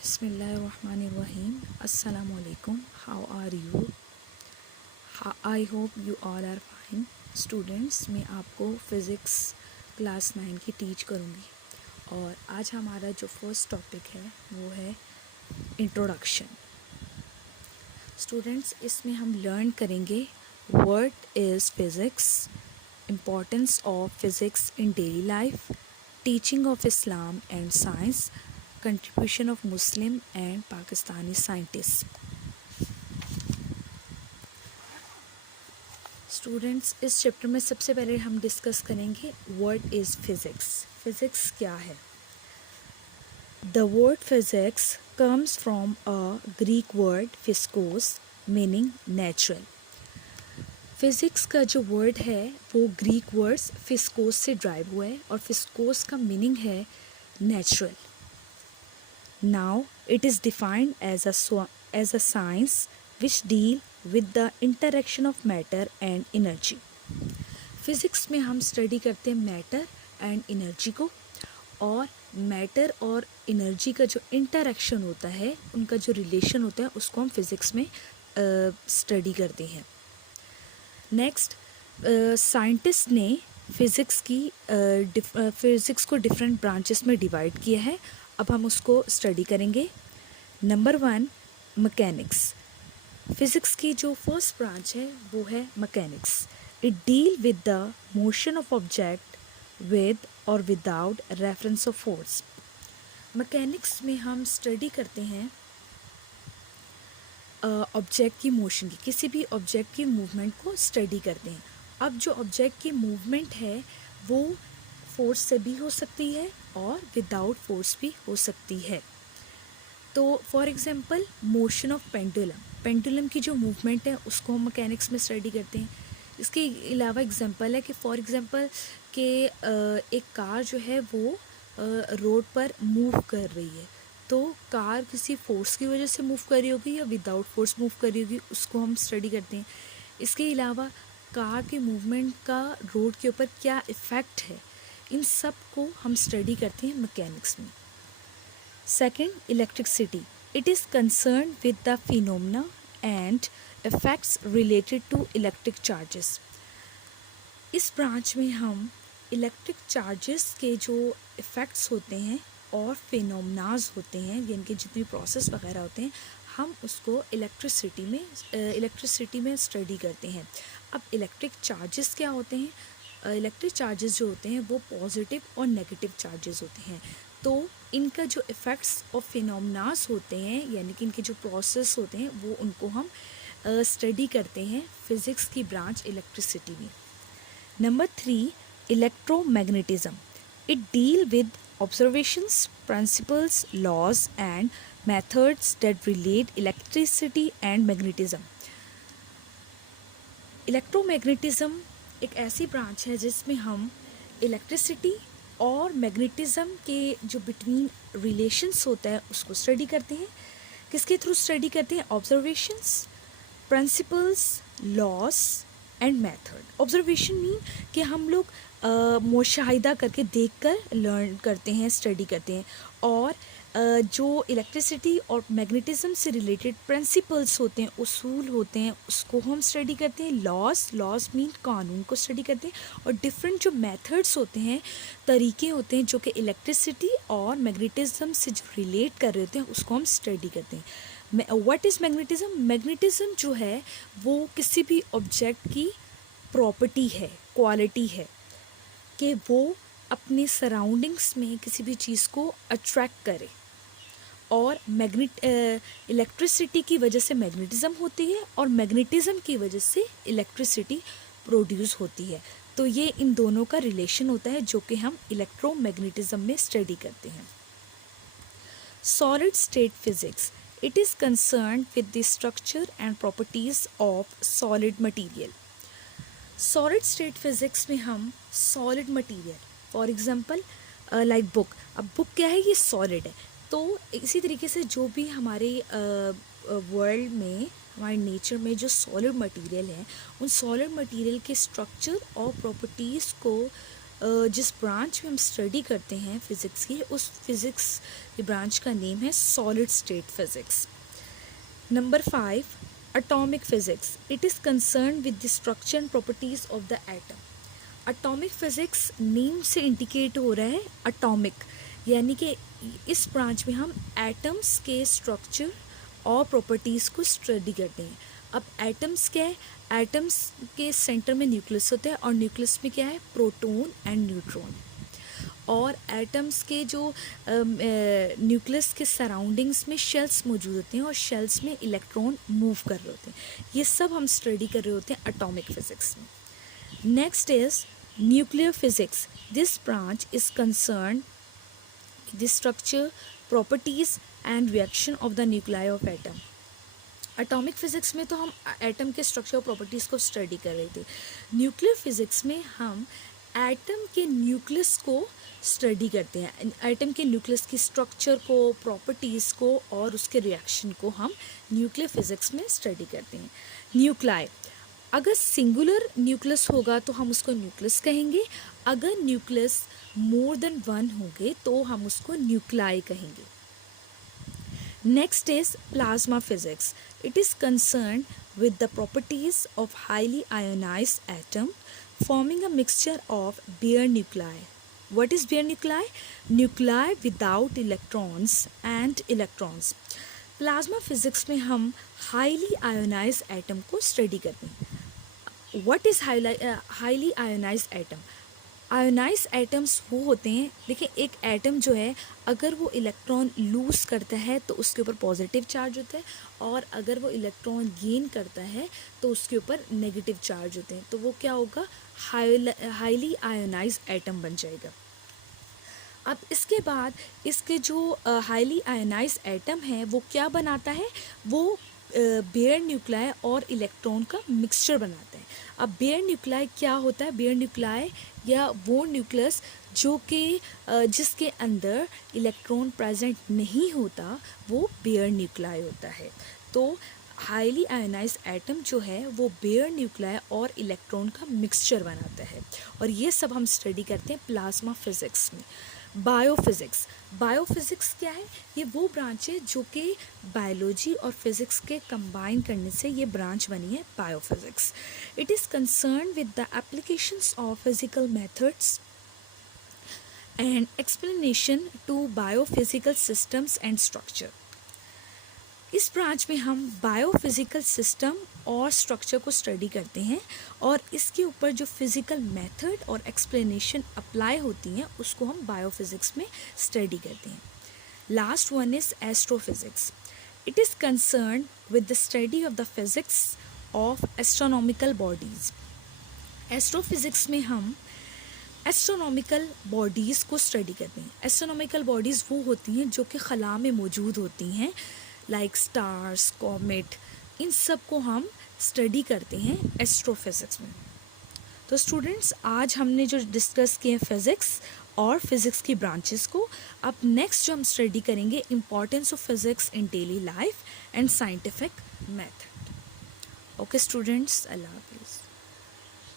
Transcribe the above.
Bismillahirrahmanirrahim. Assalamu alaikum. How are you? I hope you all are fine. Students, मैं आपको physics class 9 की teach करूँगी और आज हमारा जो फर्स्ट टॉपिक है वो है इंट्रोडक्शन। स्टूडेंट्स, इसमें हम लर्न करेंगे what is physics, importance of physics in daily life, teaching of Islam and science, contribution of Muslim and Pakistani scientist. Students, इस चैप्टर में सबसे पहले हम डिस्कस करेंगे व्हाट इज़ फ़िज़िक्स। फ़िज़िक्स क्या है? The word physics comes from a Greek word physikos meaning natural. Physics का जो वर्ड है वो ग्रीक वर्ड्स फिस्कोस से ड्राइव हुआ है और फिस्कोस का मीनिंग है natural. Now it is defined as a science which deal with the interaction of matter and energy. Physics में हम स्टडी करते हैं मैटर एंड एनर्जी को, और मैटर और एनर्जी का जो इंटरेक्शन होता है, उनका जो रिलेशन होता है, उसको हम फिज़िक्स में स्टडी करते हैं। नेक्स्ट, साइंटिस्ट ने फ़िज़िक्स को डिफरेंट ब्रांचेस में डिवाइड किया है। अब हम उसको स्टडी करेंगे। Number 1, mechanics. फ़िज़िक्स की जो फर्स्ट ब्रांच है वो है mechanics. It deal with the motion of object with और without reference of force. Mechanics में हम स्टडी करते हैं ऑब्जेक्ट की मोशन की, किसी भी ऑब्जेक्ट की मूवमेंट को स्टडी करते हैं। अब जो ऑब्जेक्ट की मूवमेंट है वो फोर्स से भी हो सकती है और विदाउट फोर्स भी हो सकती है। तो for example motion of pendulum की जो मूवमेंट है उसको हम मैकेनिक्स में स्टडी करते हैं। इसके अलावा एग्जांपल है कि फॉर एग्जांपल कि एक कार जो है वो रोड पर मूव कर रही है, तो कार किसी फोर्स की वजह से मूव कर रही होगी या विदाउट फोर्स मूव कर रही होगी, उसको हम स्टडी करते हैं। इसके अलावा कार की मूवमेंट का रोड के ऊपर क्या इफ़ेक्ट है, इन सब को हम स्टडी करते हैं मैकेनिक्स में। Second, electricity. It is concern with the phenomena and effects related to electric charges. इस ब्रांच में हम इलेक्ट्रिक चार्जेस के जो इफ़ेक्ट्स होते हैं और फिनोमेनाज होते हैं, यानी कि जितनी प्रोसेस वगैरह होते हैं, हम उसको इलेक्ट्रिसिटी में स्टडी करते हैं। अब इलेक्ट्रिक चार्जेस क्या होते हैं? इलेक्ट्रिक चार्जेस जो होते हैं वो पॉजिटिव और नेगेटिव चार्जेस होते हैं। तो इनका जो इफ़ेक्ट्स और फिनोमेनास होते हैं, यानी कि इनके जो प्रोसेस होते हैं, वो उनको हम स्टडी करते हैं फिज़िक्स की ब्रांच इलेक्ट्रिसिटी में। Number 3, electromagnetism. It deal with observations, principles, laws and methods that relate electricity and magnetism. Electromagnetism एक ऐसी ब्रांच है जिसमें हम इलेक्ट्रिसिटी और मैग्नेटिज्म के जो बिटवीन रिलेशंस होता है उसको स्टडी करते हैं। किसके थ्रू स्टडी करते हैं? Observations, principles, loss and method. Observation mean कि हम लोग मुशाहिदा करके देखकर लर्न करते हैं, स्टडी करते हैं। और जो इलेक्ट्रिसिटी और मैग्नेटिज्म से रिलेटेड प्रिंसिपल्स होते हैं, उसूल होते हैं, उसको हम स्टडी करते हैं। लॉस मीन कानून को स्टडी करते हैं। और डिफरेंट जो मेथड्स होते हैं, तरीके होते हैं जो कि इलेक्ट्रिसिटी और मैग्नेटिज्म से जो रिलेट कर रहे होते हैं, उसको हम स्टडी करते हैं। What is magnetism? मैग्नेटिज्म जो है वो किसी भी ऑब्जेक्ट की प्रॉपर्टी है, क्वालिटी है कि वो अपने सराउंडिंग्स में किसी भी चीज़ को अट्रैक्ट करे। और इलेक्ट्रिसिटी की वजह से मैग्नेटिज्म होती है और मैग्नेटिज्म की वजह से इलेक्ट्रिसिटी प्रोड्यूस होती है। तो ये इन दोनों का रिलेशन होता है जो कि हम इलेक्ट्रोमैग्नेटिज्म में स्टडी करते हैं। Solid state physics. It is concern with the structure and properties of solid material. Solid state physics में हम solid material, for example like book. अब बुक क्या है? ये सॉलिड है। तो इसी तरीके से जो भी हमारे वर्ल्ड में, हमारे नेचर में जो सॉलिड मटेरियल है, उन सॉलिड मटेरियल के स्ट्रक्चर और प्रॉपर्टीज़ को जिस ब्रांच में हम स्टडी करते हैं फिज़िक्स की, उस फिज़िक्स की ब्रांच का नेम है solid state physics. Number 5, atomic physics. It is concerned with the structure and properties of the atom. Atomic physics name से इंडिकेट हो रहा है atomic, यानी कि इस ब्रांच में हम एटम्स के स्ट्रक्चर और प्रॉपर्टीज़ को स्टडी करते हैं. अब एटम्स क्या है? एटम्स के सेंटर में न्यूक्लियस होता है और न्यूक्लियस में क्या है? Proton and neutron. और एटम्स के जो न्यूक्लियस के सराउंडिंग्स में शेल्स मौजूद होते हैं और शेल्स में इलेक्ट्रॉन मूव कर रहे होते हैं. ये सब हम स्टडी कर रहे होते हैं एटॉमिक फिजिक्स में. Next is nuclear physics. This branch is concern the structure, properties and reaction of the nuclei of atom. Atomic physics में तो हम एटम के स्ट्रक्चर और प्रॉपर्टीज़ को स्टडी कर रहे थे. न्यूक्लियर फिजिक्स में हम एटम के न्यूक्लियस को स्टडी करते हैं. एटम के न्यूक्लियस की स्ट्रक्चर को, प्रॉपर्टीज़ को और उसके रिएक्शन को हम न्यूक्लियर फिजिक्स में स्टडी करते हैं. न्यूक्लाई, अगर सिंगुलर न्यूक्लियस होगा तो हम उसको न्यूक्लियस कहेंगे. अगर न्यूक्लियस मोर देन वन होंगे तो हम उसको न्यूक्लाई कहेंगे. Next is plasma physics. It is concerned with the properties of highly ionized atom forming a mixture of bare nuclei. What is bare nuclei? Nuclei without electrons and electrons. Plasma physics में हम highly ionized atom को study करते हैं. What is highly ionized atom? Ionize atoms वो होते हैं, देखिए एक एटम जो है अगर वो इलेक्ट्रॉन लूज़ करता है तो उसके ऊपर पॉजिटिव चार्ज होता है और अगर वो इलेक्ट्रॉन गेन करता है तो उसके ऊपर नेगेटिव चार्ज होते हैं. तो वो क्या होगा? हाईली आयोनाइज एटम बन जाएगा. अब इसके बाद इसके जो हाईली आयोनाइज एटम है वो क्या बनाता है? वो बेयर न्यूक्लाई और इलेक्ट्रॉन का मिक्सचर बनाता है. अब बेयर न्यूक्लाई क्या होता है? बेयर न्यूक्लाई या वो न्यूक्लियस जो कि जिसके अंदर इलेक्ट्रॉन प्रेजेंट नहीं होता वो बेयर न्यूक्लाई होता है. तो हाईली आयोनाइज एटम जो है वो बेयर न्यूक्लाई और इलेक्ट्रॉन का मिक्सचर बनाता है. और ये सब हम स्टडी करते हैं प्लाज्मा फिज़िक्स में. बायोफिज़िक्स. बायोफिज़िक्स क्या है? ये वो ब्रांच है जो कि बायोलॉजी और फिज़िक्स के कंबाइन करने से ये ब्रांच बनी है biophysics. It is concern with the applications of physical methods and explanation to biophysical systems and structure. इस ब्रांच में हम बायोफिज़िकल सिस्टम और स्ट्रक्चर को स्टडी करते हैं और इसके ऊपर जो फिज़िकल मेथड और एक्सप्लेनेशन अप्लाई होती हैं उसको हम बायोफिज़िक्स में स्टडी करते हैं. Last one is astrophysics. It is concern with the study of the physics of astronomical bodies. Astrophysics में हम एस्ट्रोनॉमिकल बॉडीज़ को स्टडी करते हैं. एस्ट्रोनॉमिकल बॉडीज़ वो होती हैं जो कि खला में मौजूद होती हैं, लाइक स्टार्स, कॉमेट, इन सब को हम स्टडी करते हैं एस्ट्रोफिज़िक्स में. तो स्टूडेंट्स आज हमने जो डिस्कस किए फिज़िक्स और फिज़िक्स की ब्रांचेस को, अब नेक्स्ट जो हम स्टडी करेंगे importance of physics in daily life and scientific method. Okay students, अल्लाह हाफ़िज़.